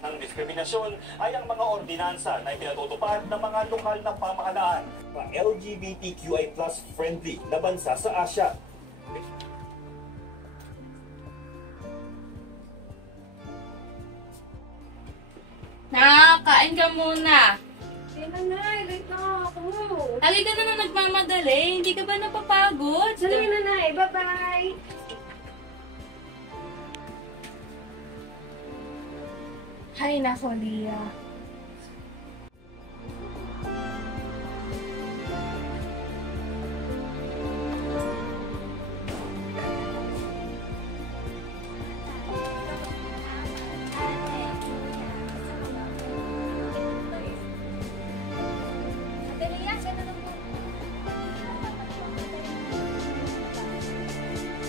Ng diskriminasyon ay ang mga ordinansa na ipinatutupad ng mga lokal na pamahalaan. LGBTQI+ friendly na bansa sa Asya. Kain ka muna. Hindi na, late na ako. Lagi ka na nagmamadali. Hindi ka ba napapagod? Dali na, bye-bye. Hay nako, Lia.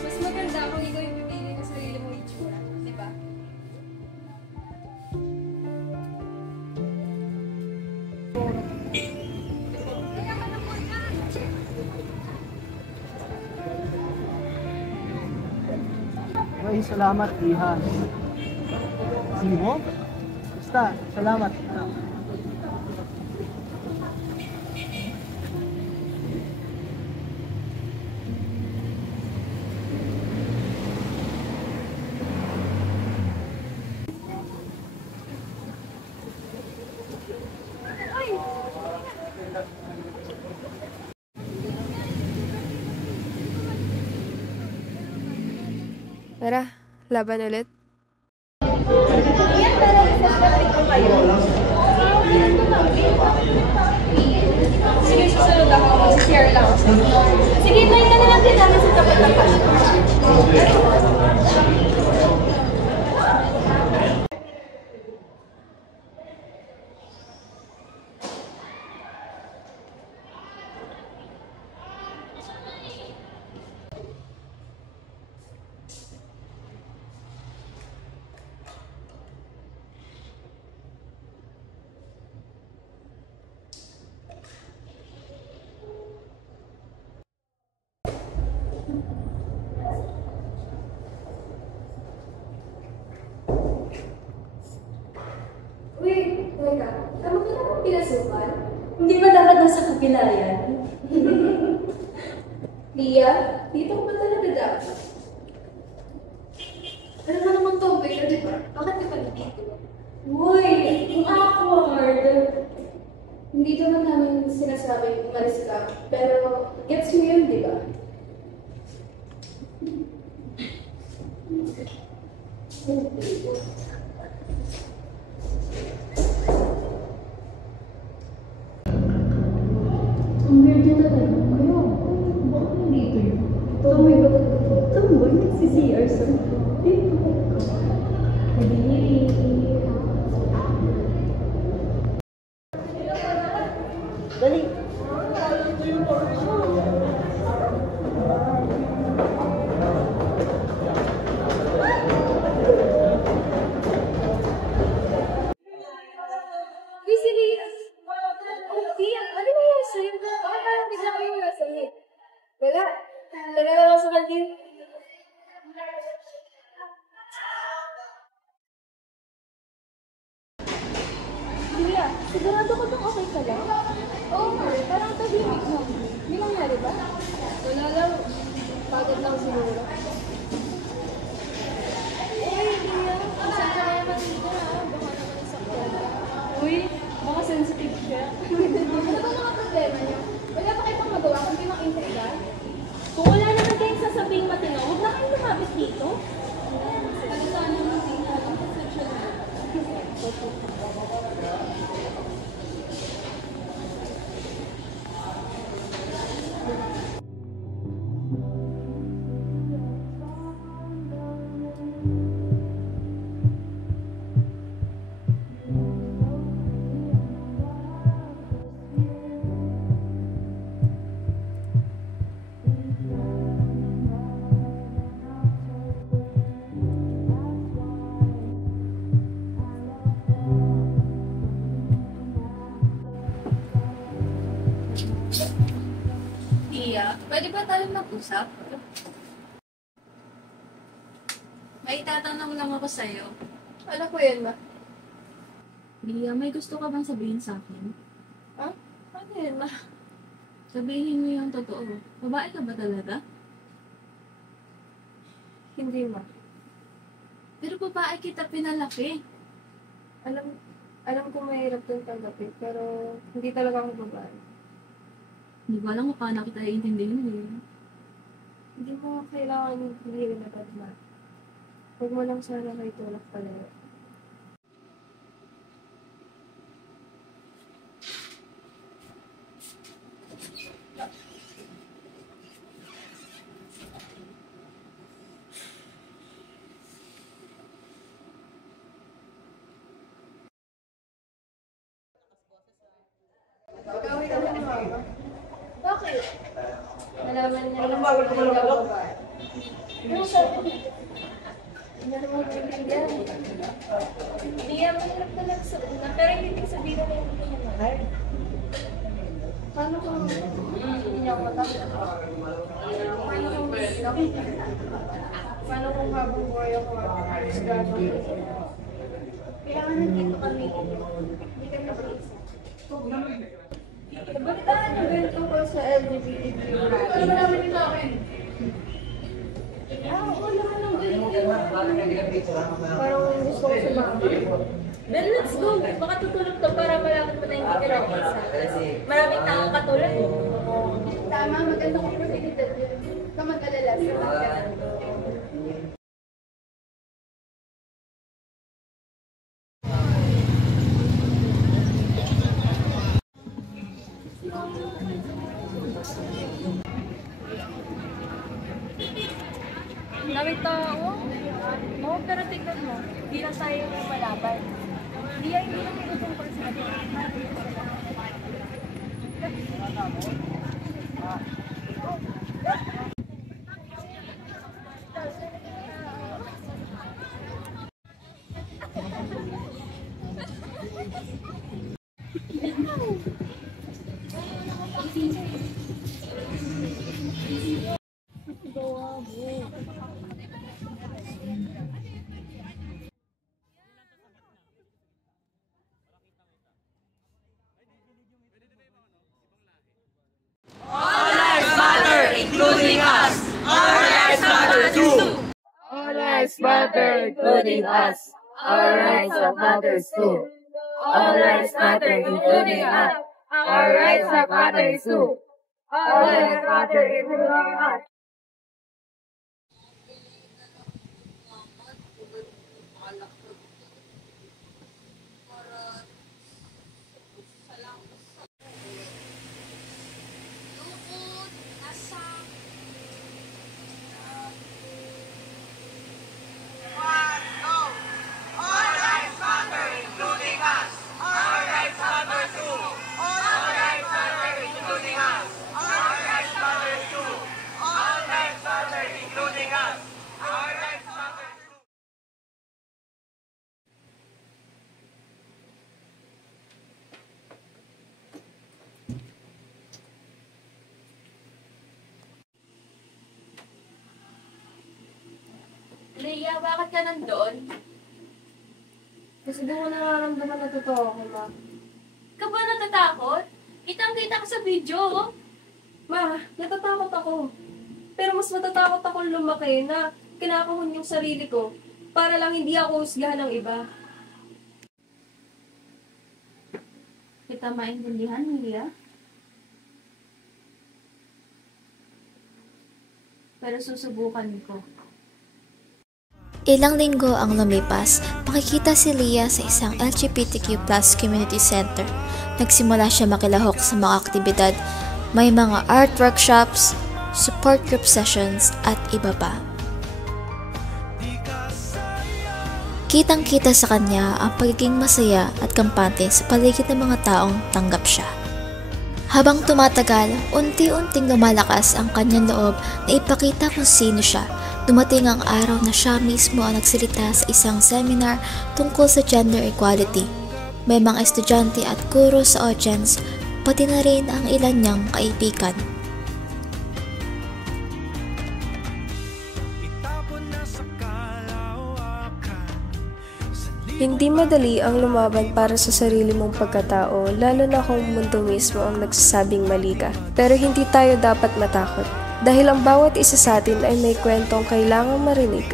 Mas maganda kung ikaw yung pipili ng sarili mong itsura, di ba? Ay, salamat, Iha. Sino? Basta, salamat. Tara, laban ulit. Sige, susunod ako. Mag-share lang ako. Sige, tayo ka na lang din namin sa tapat ng pasok. Uy, teka. Tama ka na bang pinasukan? Hindi ba dapat nasa kapila yan? Lia, dito ko ba talaga dapat? Ano na naman to, pero di ba? Bakit ka pa dito? Uy, ang awkward. Hindi naman namin sinasabing umalis ka, pero gets mo yun, di ba? Ang weird na talaga. Kaya, bakit dito yun? Tomboy ba talaga? Tomboy, nagsi-CR sa dito. Dali! Uy, si Lia! Lia, ano na yan sa'yo? Bakit parang bigla kayong nasahit? Wala. Tagal lang ako sa kantin. Lia, sigurado ko bang okay ka lang? Oo nga, parang tahimik mo. May nangyari ba? Wala lang. Pagod lang siguro. Uy, Lia, pasensya ka naman dito ha. Baka naman nasaktan ka. Uy, baka sensitive siya. Ano ba mga problema niyo? Wala pa kayo pang magawa kundi dito? Iya, pwede ba tayo mag-usap? May tatanong lang ako sa'yo. Ano po yun ba? Iya, may gusto ka bang sabihin sa akin? Ha? Ano yun ba? Sabihin mo yung totoo. Babae ka ba talaga? Hindi ma. Pero babae kita pinalaki. Alam ko mahirap yung tanggapin, pero hindi talaga ako babae. Hindi ko alam kung paano kita iintindihin eh. Hindi mo kailangan hindi agad ma. Huwag mo lang sana kay tulak pala. Bakit? Nalaman niya na hindi ako babae. Ano sabi niya? Hindi naman maintindihan. Hindi niya mahirap talaga sa una, pero hindi ko sabihin na hindi niya mahal. Paano kung hindi niya ako matakot? Paano kung hindi ako? Paano kung habang buhay ako gano'n? Kailangan nandito kami. Hindi kami mag-isa. Balitaan niyo ba yung tungkol sa LGBTQ? Ano ba naman yung akin? Oo naman ang parang gusto ko sumama. Then let's go. Baka tutulog to para malaman mo na hindi ka lang isa. Maraming taong katulad. Tama, maganda ko posibilidad yun. Huwag ka mag-alala sa mga Daming tao. Oo, pero tignan mo. Hindi lang tayo yung malaban. Hindi lang itutungkol sa atin. All lives matter, including us. Our rights matter too. All lives matter, including us. Our rights matter too. All lives matter, including us. Leia, bakit ka nandoon? Kasi di mo nararamdaman na totoo ako, ma. Ka ba natatakot? Kitang-kita ka sa video, oh. Ma, natatakot ako. Pero mas natatakot ako lumaki na kinakahon yung sarili ko para lang hindi ako husgahan ng iba. Kita maintindihan, Leia. Pero susubukan ko. Ilang linggo ang lumipas, makikita si Leah sa isang LGBTQ+ community center. Nagsimula siya makilahok sa mga aktibidad, may mga art workshops, support group sessions at iba pa. Kitang-kita sa kanya ang pagiging masaya at kampante sa paligid ng mga taong tanggap siya. Habang tumatagal, unti-unting lumalakas ang kanyang loob na ipakita kung sino siya. Dumating ang araw na siya mismo ang nagsalita sa isang seminar tungkol sa gender equality. May mga estudyante at guro sa audience, pati na rin ang ilan niyang kaibigan. Hindi madali ang lumaban para sa sarili mong pagkatao, lalo na kung mundo mismo ang nagsasabing mali ka. Pero hindi tayo dapat matakot. Dahil ang bawat isa sa atin ay may kwentong kailangang marinig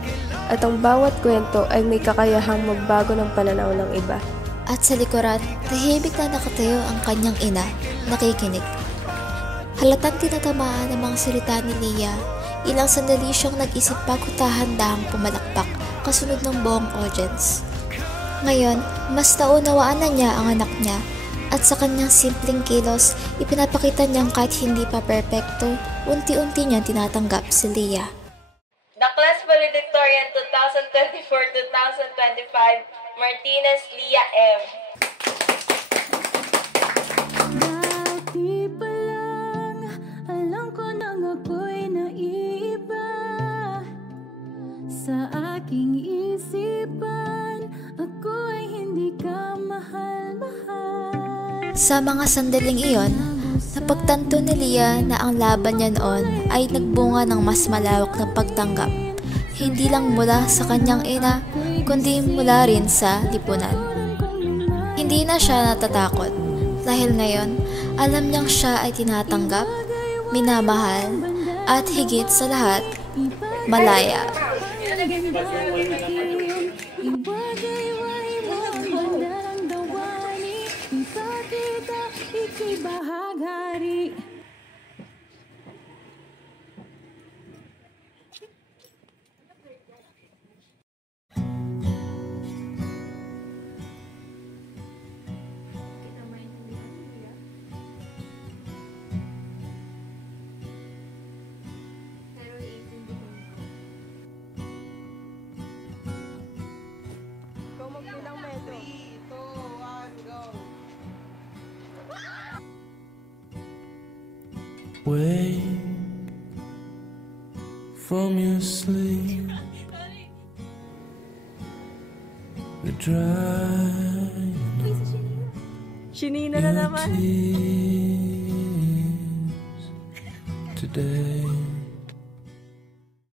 at ang bawat kwento ay may kakayahang magbago ng pananaw ng iba. At sa likuran, tahimik na nakatayo ang kanyang ina, nakikinig. Halatang tinatamaan ng mga salita ni Leah, ilang sandali siyang nag-isip bago handang pumalakpak kasunod ng buong audience. Ngayon, mas naunawaan na niya ang anak niya at sa kanyang simpleng kilos, ipinapakita niyang kahit hindi pa perpekto, unti-unti niyang tinatanggap si Leah. The class valedictorian 2024-2025, Martinez Leah M. Dati pa lang, alam ko nang ako'y naiiba. Sa aking isipan, ako ay hindi ka mahal-mahal. Sa mga sandaling iyon, napagtanto ni Leah na ang laban niya noon ay nagbunga ng mas malawak na pagtanggap, hindi lang mula sa kanyang ina, kundi mula rin sa lipunan. Hindi na siya natatakot, dahil ngayon, alam niyang siya ay tinatanggap, minamahal, at higit sa lahat, malaya. Bahaghari. Wake from your sleep, the drying Shinina na your naman. tears today.